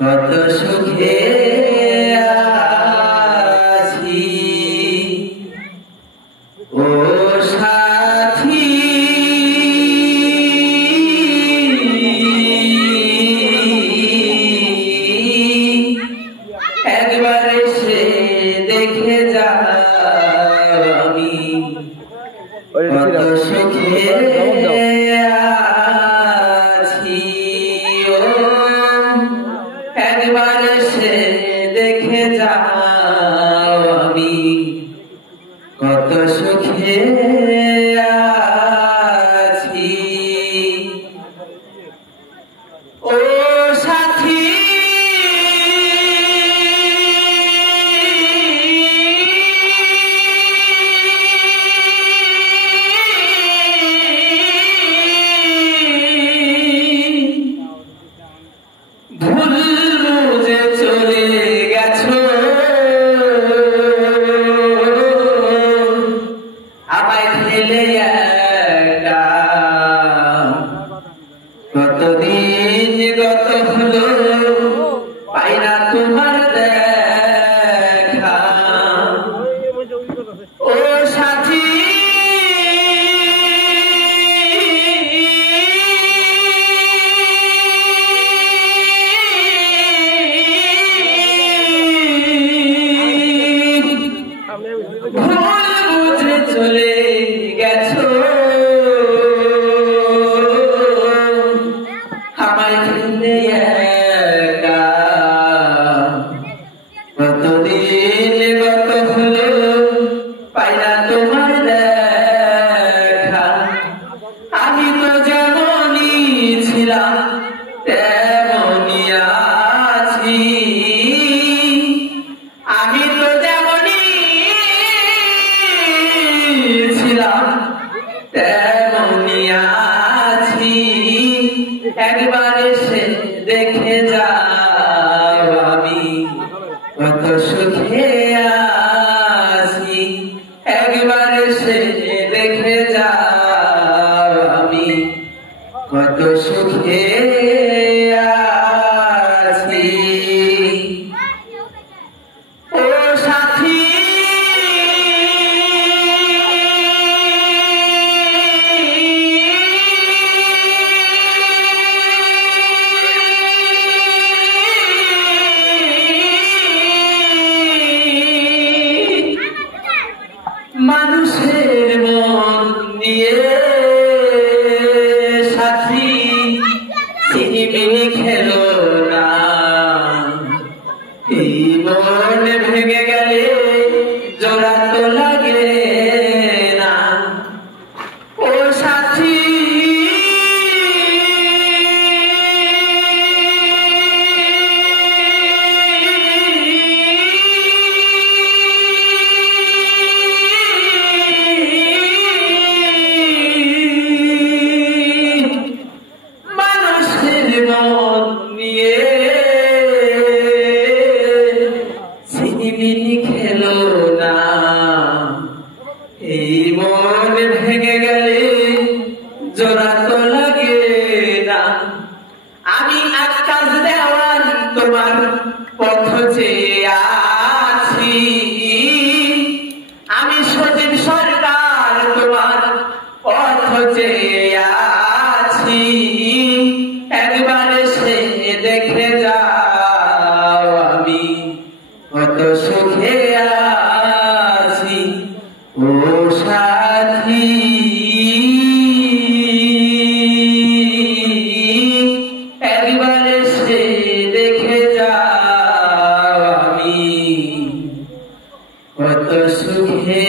কত সুখে আছি ও সাথী, একবার এসে দেখে যাও আমি কত সুখে আছি। ও একবার এসে দেখে যাও আমি কত সুখে আছি। ও সাথী, ভুল বুঝে চলে গেছো, আমায় ফেলে একা। কতদিন গত হলো পাই না তোমার দেখা। ও সাথী, ভুল বুঝে চলে গেছো, আমায় ফেলে একা। কতদিন গত হলো পাই না তোমার দেখা। আমি তো যেমনই ছিলাম তেমনই আছি, আমি তো যেমনই ছিলাম তেমনই আছি। একবার এসে দেখে যাও আমি কত সুখে আছি। একবার এসে দেখে যাও আমি কত সুখে আছি। ও সাথী, মানুষের মন নিয়ে সাথী সিনিমিনি খেলো না। এই মন ভেঙে গেলে জোড়া তো লাগে না। ও সাথী, মানুষের মন নিয়ে সিনিমিনি খেলো না। এই মন ভেঙে গেলে জোড়া তো লাগে না। আমি আকাশ দেওয়ান তোমার পথ চেয়ে আছি, আমি সজীব সরকার তোমার পথ চেয়ে আছি। একবার এসে দেখে যাও আমি কত সুখে আছি। ও সাথী, একবার এসে দেখে যাও আমি কত সুখে